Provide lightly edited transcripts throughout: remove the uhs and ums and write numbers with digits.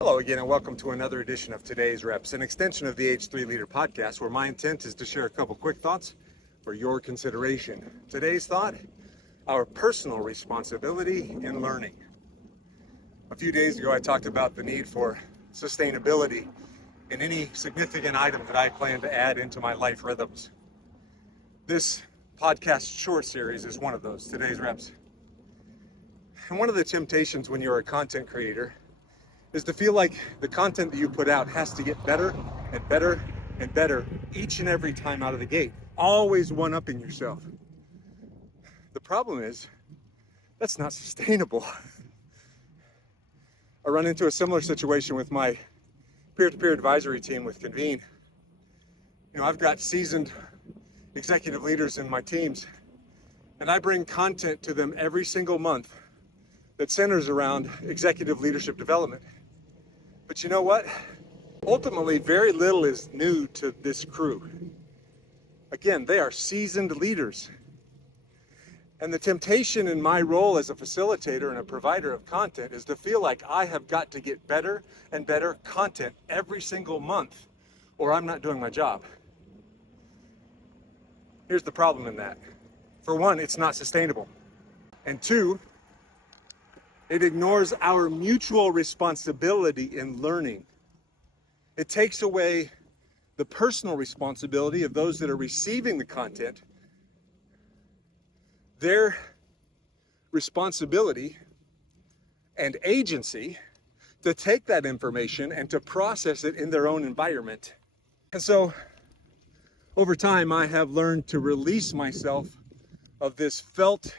Hello again, and welcome to another edition of Today's Reps, an extension of the H3 Leader podcast, where my intent is to share a couple quick thoughts for your consideration. Today's thought, our personal responsibility in learning. A few days ago, I talked about the need for sustainability in any significant item that I plan to add into my life rhythms. This podcast short series is one of those, Today's Reps. And one of the temptations when you're a content creator is to feel like the content that you put out has to get better and better and better each and every time out of the gate. Always one-upping yourself. The problem is, that's not sustainable. I run into a similar situation with my peer-to-peer advisory team with Convene. I've got seasoned executive leaders in my teams, and I bring content to them every single month that centers around executive leadership development. But you know what? Ultimately, very little is new to this crew. Again, they are seasoned leaders. And the temptation in my role as a facilitator and a provider of content is to feel like I have got to get better and better content every single month, or I'm not doing my job. Here's the problem in that. For one, it's not sustainable. And two, it ignores our mutual responsibility in learning. It takes away the personal responsibility of those that are receiving the content, their responsibility and agency to take that information and to process it in their own environment. And so, over time, I have learned to release myself of this felt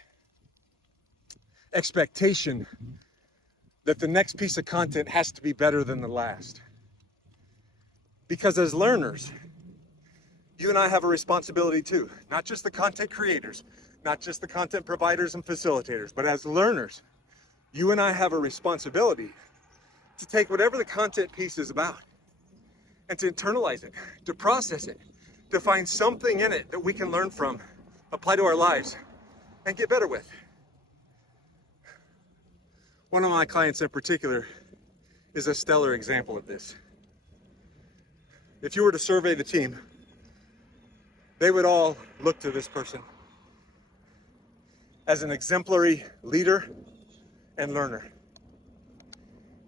expectation that the next piece of content has to be better than the last. Because as learners, you and I have a responsibility too, not just the content creators, not just the content providers and facilitators, but as learners, you and I have a responsibility to take whatever the content piece is about and to internalize it, to process it, to find something in it that we can learn from, apply to our lives, and get better with. One of my clients in particular is a stellar example of this. If you were to survey the team, they would all look to this person as an exemplary leader and learner.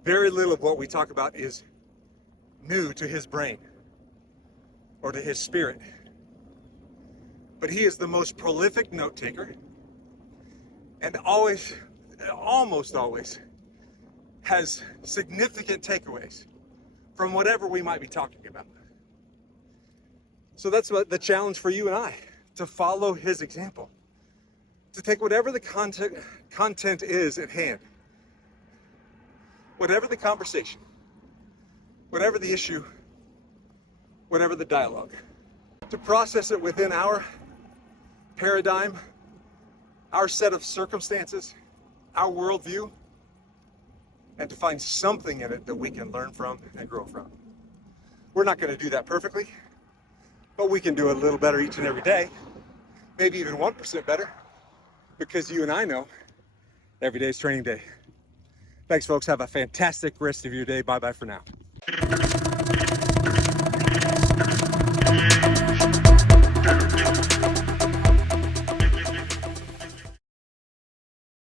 Very little of what we talk about is new to his brain or to his spirit. But he is the most prolific note taker and almost always has significant takeaways from whatever we might be talking about. So that's what the challenge for you and I, to follow his example, to take whatever the content is at hand, whatever the conversation, whatever the issue, whatever the dialogue, to process it within our paradigm, our set of circumstances, our worldview, and to find something in it that we can learn from and grow from. We're not going to do that perfectly, but we can do it a little better each and every day, maybe even 1% better, because you and I know every day is training day. Thanks, folks. Have a fantastic rest of your day. Bye-bye for now.